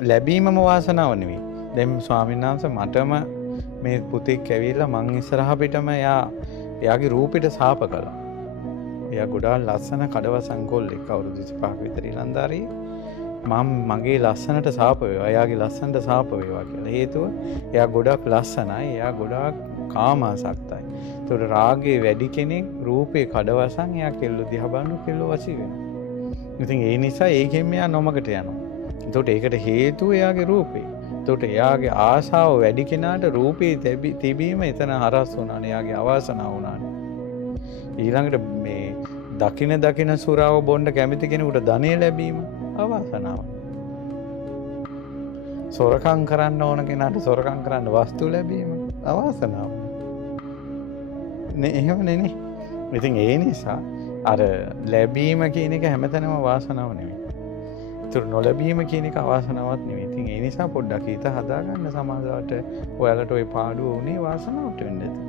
ලැබීමම වාසනාව නෙවෙයි. දැන් ස්වාමීන් වහන්සේ මටම මේ පුතෙක් ඇවිල්ලා මං ඉස්සරහ පිටම එයාගේ රූපෙට සාප කළා. එයා ගොඩාක් ලස්සන කඩවසම් කොල්ලෙක් අවුරුදු 25ක විතර ඉලන්දාරියෙක්. මගේ ලස්සනට සාප වේවා. එයාගේ ලස්සනට සාප වේවා කියලා. හේතුව එයා ගොඩක් ලස්සනයි. එයා ගොඩාක් කාමාසක්තයි. ඒතකොට රාගයේ වැඩි කෙනෙක් රූපේ කඩවසම් එයා කෙල්ල දිහා බලන කෙල්ල වශී වෙනවා. ඉතින් ඒ නිසා ඒකෙන් මෙයා නොමකට යනවා. එතකොට ඒකට හේතුව එයාගේ රූපේ. එතකොට එයාගේ ආශාව වැඩි කෙනාට රූපේ තිබීම එතන හරස් වුණානේ. එයාගේ අවාසනාව වුණානේ. ඊළඟට මේ දකින සුරාව බොන්න කැමති කෙනෙකුට ධනෙ ලැබීම අවාසනාව. සොරකම් කරන්න ඕන කෙනාට සොරකම් කරන්න වස්තු ලැබීම අවාසනාව. නේ එහෙම නේ. ඉතින් ඒ නිසා අර ලැබීම කියන එක හැමතැනම වාසනාව නෙවෙයි. ඒතර නොලැබීම කියන එක අවාසනාවක් නෙවෙයි. ඉතින් ඒ නිසා පොඩ්ඩක් හිත හදාගන්න සමාජයට ඔයාලට ওই පාඩුව උනේ වාසනාවට වෙන්න ඇති.